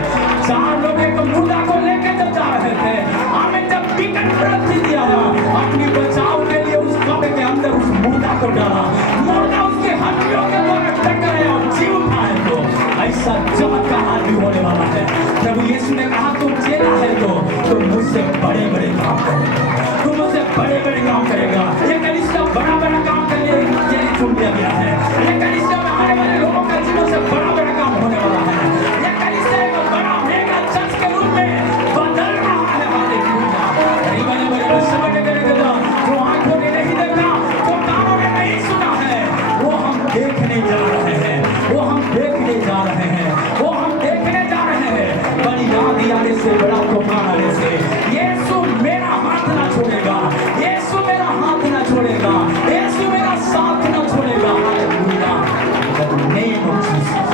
4 लोग एक मुर्दा को लेकर जब जा रहे थे आमीन जब विकट परिस्थिति आया अपनी बचाव के लिए उस कब्र के अंदर उस मुर्दा को डाला। मुर्दा उसकी हड्डियों के द्वारा टकराया और जीव उठाए तो ऐसा चमत्कार आज भी होने वाला है। प्रभु यीशु ने कहा तुम चेला है तो तुम मुझसे बड़े बड़े काम करेगा। तुम मुझसे बड़े बड़े काम करेगा। ये कलीसिया बड़ा बड़ा काम करने के लिए चुन लिया गया है। ये कलीसिया में आने वाले लोगों का जीवन से बड़ा बड़ा काम होने वाला है। ये कलीसिया एक बड़ा मेगा चर्च के रूप में बदल रहा है। हालेलुया रिबल बरबस समझ करेगा। जो आंखों ने नहीं देखा जो कानों ने नहीं सुना है वो हम देखने जा रहे हैं। वो हम देखने जा रहे हैं। वो हम देखने जा रहे हैं। बड़ी आंधी आने से बड़ा तूफान आने से यीशु मेरा हाथ ना छोड़ेगा। यीशु मेरा हाथ ना छोड़ेगा। यीशु मेरा साथ ना छोड़ेगा। Hallelujah in the name of Jesus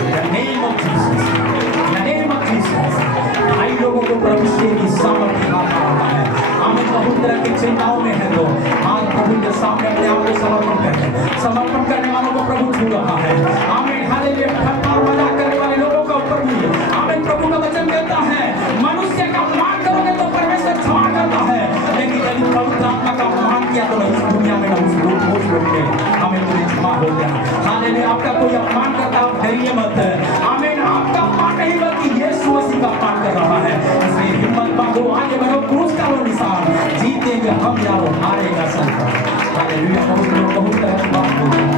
in the name of Jesus in the name of Jesus. भाई लोगों को प्रभु से की सामर्थ्य हाथ आ रहा है। हमें बहुत तरह की चिंताओं में है तो आज प्रभु के सामने अपने आप को समर्पण करने वालों को प्रभु छू रहा है। आमीन। हालेलुया ठट्ठा और मजाक करने वाले लोगों का ऊपर भी आमीन प्रभु का वचन कहता है मनुष्य का अपमान करोगे तो परमेश्वर क्षमा करता है लेकिन यदि पवित्र आत्मा का अपमान किया तो इस दुनिया में उस लोग में हमें पूरी क्षमा हो गया। हालेलुया आपका कोई अपमान करता आप डरिए मत। आमीन। आपका अपमान नहीं बल्कि यीशु मसीह का अपमान कर रहा है। इसलिए हिम्मत बांधो आगे बढ़ो क्रूस का वो निशान जीतेंगे हम या वो हारेगा संसार। हालेलुया बहुत लोग बहुत तरह की बात बोलते हैं।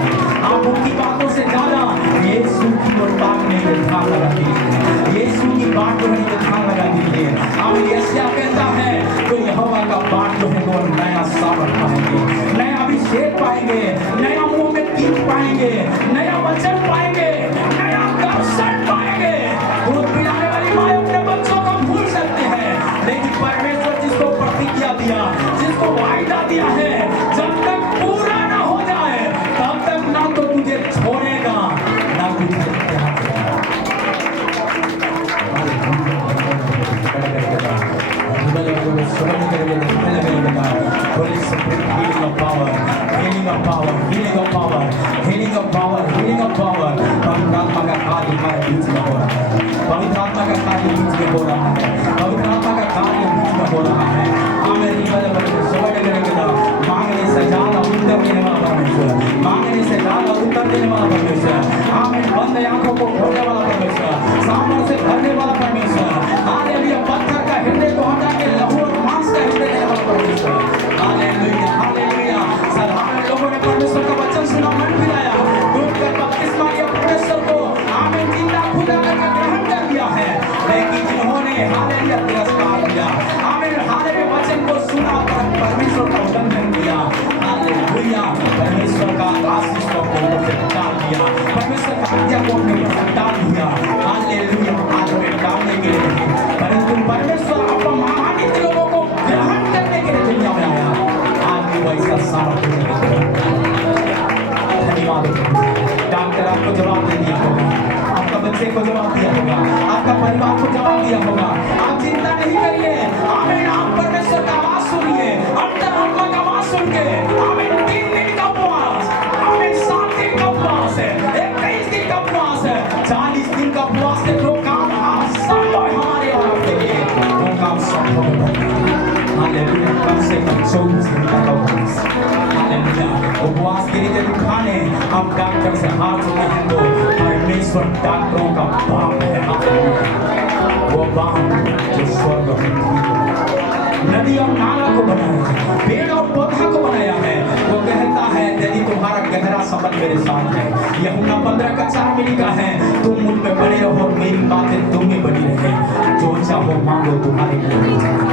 आप उनकी बातों से ज्यादा यीशु की ओर ताकने में ध्यान लगा दीजिए। यीशु की बात को नहीं ध्यान लगा दीजिए। आमीन। यशायाह कहता है तो यहोवा का बात जो है वो नया सामर्थ पाएंगे नया अभिषेक पाएंगे नया मुंह में तीर पाएंगे नया वचन पाएंगे नया दर्शन पाएंगे। दूध पिलाने वाली माँ अपने बच्चों को भूल सकते हैं लेकिन परमेश्वर जिसको प्रतिज्ञा दिया जिसको वायदा दिया है जब तक पूरा ना हो जाए तब तक ना तो तुझे छोड़ेगा ना तुझे त्यागेगा। Holy Spirit, healing of power, healing of power, healing of power, healing of power, healing of power। पवित्र आत्मा का कार्य हमारे बीच में हो रहा है। पवित्र आत्मा का कार्य बीच में हो रहा है। पवित्र आत्मा का कार्य बीच में हो रहा है। आमीन। मांगने से ज्यादा उत्तर देने वाला परमेश्वर मांगने से ज्यादा उत्तर देने वाला परमेश्वर। आमीन। बंद आंखों को खोलने वाला परमेश्वर सामर्थ्य से भरने वाला परमेश्वर। हालेलुया पत्थर का हृदय को हटा के लहू और मांस का हृदय देने वाला परमेश्वर। Hallelujah hallelujah. साधारण लोगों ने परमेश्वर का वचन सुना मन फिराया डूबकर बपतिस्मा लिया परमेश्वर को आमीन जिंदा खुदा करके ग्रहण कर लिया है लेकिन जिन्होंने हालेलुया तिरस्कार किया आमीन हालेलुया वचन को सुना परमेश्वर का उल्लंघन किया हालेलुया परमेश्वर का आशीष को उन्होंने टाल दिया परमेश्वर का आज्ञा को उन्होंने टाल दिया। हालेलुया आज में टालने के लिए परंतु परमेश्वर है, आमीन, 3 दिन का उपवास, आमीन, 7 दिन का उपवास है, 21 दिन का उपवास है, 40 दिन का उपवास है। जो काम असंभव है हमारे आपके लिए, वो काम संभव है। हालेलुया, कम से कम 24 घंटा का उपवास। हालेलुया, उपवास के लिए जब खाने हम डॉक्टर से हाथ जोड़े हैं तो परमेश्वर डॉक्टरों का बाप है। वो बाप जो स्वर्ग और पृथ्वी को, नदी और नाला को बनाया है, पेड़ और पौधा को बनाया है। वो कहता है यदि तुम्हारा गहरा संबंध मेरे साथ है, यूहन्ना 15 का 4 में लिखा है, तुम मुझ में बने रहो, मेरी बातें तुम में बनी रहे, जो चाहो मांगो तुम्हारे लिए हो जाएगा।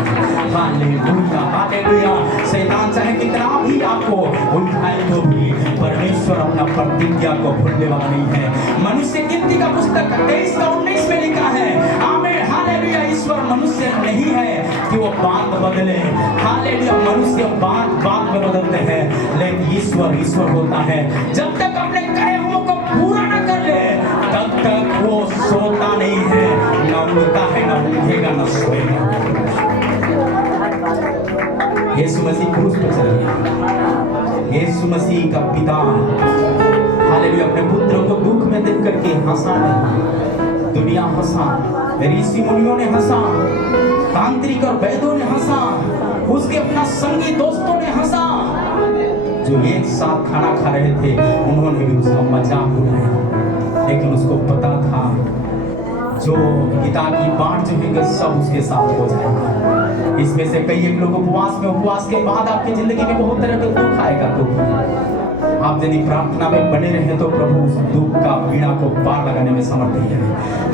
Hallelujah, hallelujah. शैतान चाहे कितना भी आपको उलझाए तो भी परमेश्वर अपना प्रतिज्ञा को भूलने वाला नहीं है। मनुष्य गिनती का पुस्तक 23 का 19 में लिखा है, आमीन, हालेलुया, ईश्वर मनुष्य नहीं है कि वो बात बदले। हालेलुया, मनुष्य बात में बदलते हैं, लेकिन ईश्वर होता है। जब तक अपने कहे हुओं को पूरा न कर ले तब तक वो सोता नहीं है, न उड़ता है, न ऊँघेगा, न सोएगा। यीशु मसीह क्रूस पर चल गया। यीशु मसीह का पिता हालेलुया अपने पुत्र को दुख में देख करके हंसा नहीं। दुनिया हंसा, ऋषि मुनियों ने हंसा, तांत्रिक और वैद्यों ने हंसा, उसके अपना संगी दोस्तों ने हंसा, जो एक साथ खाना खा रहे थे उन्होंने भी उसका मजाक उड़ाया। लेकिन उसको पता था जो पिता की बाट चुकेंगे सब उसके साथ हो जाएगा। इसमें से कई एक लोग उपवास के बाद आपकी जिंदगी में बहुत तरह का दुख आएगा। दुख आप यदि प्रार्थना में बने रहे तो प्रभु उस दुख का पीड़ा को पार लगाने में समर्थ है।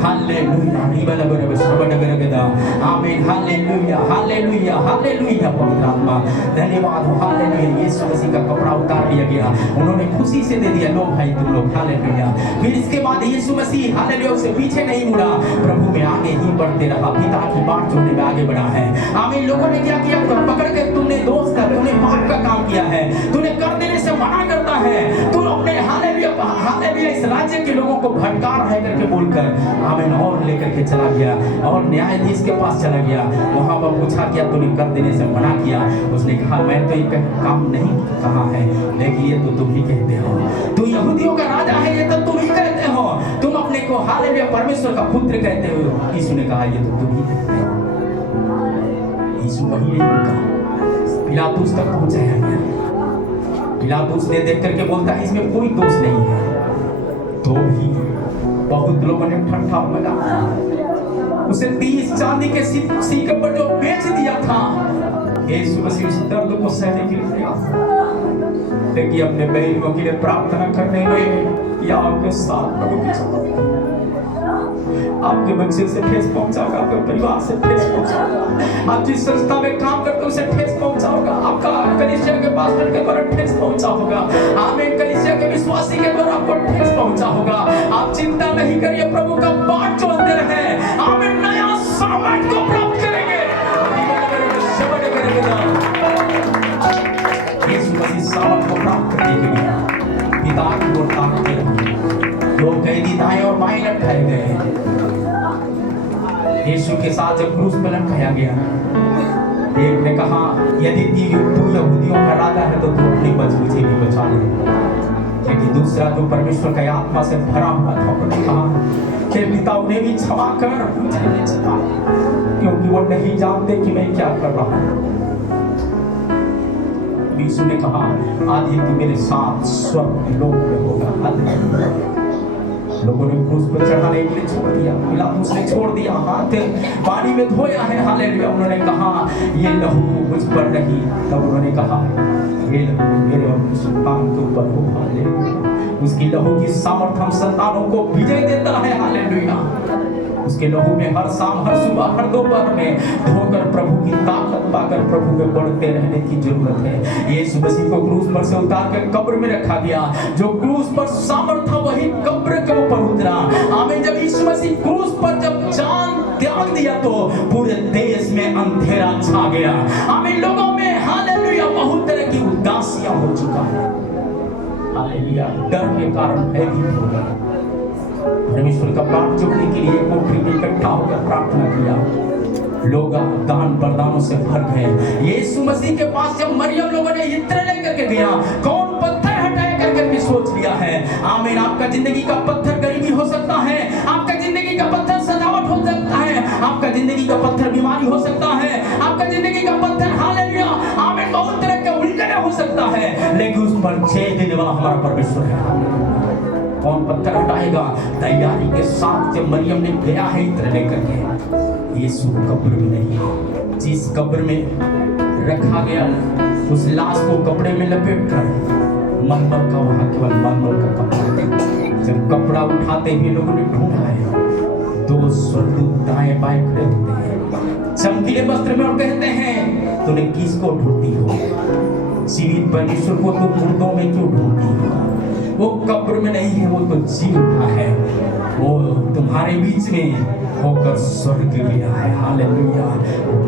हालेलुया, आमीन, हालेलुया, हालेलुया, हालेलुया। पवित्र आत्मा धन्यवाद हो। हालेलुया, यीशु मसीह का कपड़ा उतार लिया गया, उन्होंने खुशी से दे दिया, लो भाई तुम लोग। हालेलुया। फिर इसके बाद यीशु मसीह हालेलुया उसे पीछे नहीं मुड़ा, प्रभु में आगे ही बढ़ते रहा, पिता की बाट जोड़ने में आगे बढ़ा है। आमीन। लोगों ने क्या किया, पकड़ के तुमने दोस्त का, तुमने पाप का काम किया है, तूने कर देने से मना करता है, तू अपने हालेलुया इस राज्य के लोगों को भटका रहा है करके बोलकर आमीन और लेकर के चला गया और न्यायाधीश के पास चला गया। वहां पर पूछा क्या तूने कर देने से मना किया? उसने कहा मैं तो ये काम नहीं कहा है, लेकिन ये तो तुम ही कहते हो, तू यहूदियों का राजा है, ये तो तुम ही कहते हो, तुम अपने को हालेलुया परमेश्वर का पुत्र कहते हो। यीशु ने कहा ये तो तुम ही कहते हो। यीशु वही नहीं रुका, पिलातुस तक पहुंचाया गया। पिलातुस ने देख करके बोलता है इसमें कोई दोष नहीं है, तो भी बहुत लोगों ने ठट्ठा लगा, उसे 30 चांदी के सिक्के पर जो बेच दिया था। यीशु मसीह उस दर्द को सहने के लिए तैयार, लेकिन अपने बैरियों के लिए प्रार्थना करने में या आपके साथ प्रभु की आपके बच्चे से ठेस पहुंचाओगा, आपके परिवार से ठेस पहुंचाओगा, आप जिस संस्था में काम करते हो उसे ठेस पहुंचाओगा, आपका कलीसिया के पास्टर के द्वारा ठेस पहुंचा होगा, आमीन, कलीसिया के विश्वासी के द्वारा आपको ठेस पहुंचा होगा। आप चिंता नहीं करिए, प्रभु का बाट जो अंदर है, आमीन, नया सामर्थ को प्राप्त करेंगे। यीशु मसीह सामर्थ को प्राप्त करने के लिए पिता की ओर ताकते रहे। लोग कैदी दाएं और बाएं लटकाए गए। यीशु के साथ जब क्रूस पर लटकाया गया, एक ने कहा यदि तू यहूदियों का राजा है तो तू अपनी मुझे भी बचा ले, लेकिन दूसरा तो परमेश्वर का आत्मा से भरा हुआ था, उसने कहा कि पिता उन्हें भी क्षमा कर, मुझे भी क्षमा, क्योंकि वो नहीं जानते कि मैं क्या कर रहा हूँ। यीशु ने कहा आज ही तू मेरे साथ स्वर्ग लोक में होगा। लोगों ने क्रूस पर चढ़ाने के लिए छोड़ दिया, पिलातुस ने छोड़ दिया, हाथ पानी में धोया है, हालेलुया। उन्होंने कहा ये लहू मुझ पर नहीं, तब उन्होंने कहा ये लहू मेरे संतान के ऊपर हो, हालेलुया। उसकी लहू की सामर्थ हम संतानों को विजय देता है, हालेलुया। उसके लहू में हर शाम, हर सुबह, हर दोपहर में धोकर प्रभु की ताकत पाकर प्रभु में बढ़ते रहने की जरूरत है। यीशु मसीह को क्रूस पर से उतार कर कब्र में रखा गया, जो क्रूस पर सामर्थ था वही कब्र के ऊपर उतरा। आमीन। जब यीशु मसीह क्रूस पर जब जान त्याग दिया तो पूरे देश में अंधेरा छा गया। आमीन। लोगों में हालेलुया बहुत तरह की उदासियां हो चुका है, हालेलुया। डर के कारण भयभीत हो गया। परमेश्वर का प्राप्त जोड़ने के लिए कोठरी में इकट्ठा होकर प्रार्थना किया, लोग दान प्रदानों से भर गए। यीशु मसीह के पास जब मरियम लोगों ने इत्र लेकर के गया, कौन पत्थर हटाया करके भी सोच लिया है। आमीन। आपका जिंदगी का पत्थर गरीबी हो सकता है, आपका जिंदगी का पत्थर सजावट हो सकता है, आपका जिंदगी का पत्थर बीमारी हो सकता है, आपका जिंदगी का पत्थर हालेलुया आमीन बहुत तरह के उलझने हो सकता है, लेकिन उस पर जय देने वाला हमारा परमेश्वर है। कौन पत्थर हटाएगा? तैयारी के साथ जब मरियम ने गया है इत्र लेकर के, यीशु कब्र में नहीं, जिस कब्र में रखा गया उस लाश को कपड़े में लपेट कर, मलमल का वहां केवल मलमल का कपड़ा, जब कपड़ा उठाते हुए लोगों ने ढूंढा है, 2 स्वर्गदूत दाएं बाएं खड़े होते हैं चमकीले वस्त्र में और कहते हैं, तूने किसको ढूंढती हो? जीवित परमेश्वर को तो मुर्दों में क्यों ढूंढती हो? वो कब्र में नहीं है, वो तो जी उठा है, वो तुम्हारे बीच में होकर स्वर्ग गया है। हालेलुया।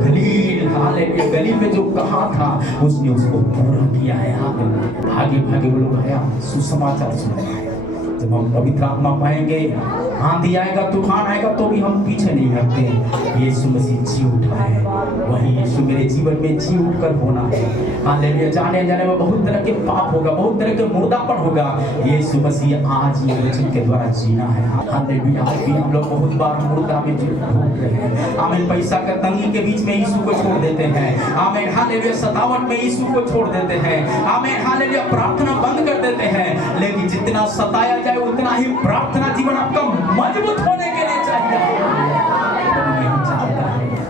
गलील, हालेलुया, गलील में जो कहा था उसने उसको पूरा किया है। हालेलुया। भागे भागे वो लोग आया सुसमाचार सुनाया है। जब हम पवित्र आत्मा पाएंगे, आंधी आएगा, तूफान आएगा, तो भी हम पीछे नहीं हटते। यीशु मसीह जी उठा है, वही यीशु मेरे जीवन में जी उठकर होना है। हालेलुया। जाने जाने में बहुत तरह के पाप होगा, बहुत तरह के मुर्दापन होगा, यीशु मसीह आज ये वचन के द्वारा जीना है। हालेलुया। आज भी हम लोग बहुत बार मुर्दा में ढूंढ रहे हैं। आमीन। पैसा का तंगी के बीच में यीशु को छोड़ देते हैं। आमीन। हालेलुया। सतावट में यीशु को छोड़ देते हैं। आमीन। हालेलुया। प्रार्थना बंद कर देते हैं, लेकिन जितना सताया जाए उतना ही प्रार्थना जीवन आपका मजबूत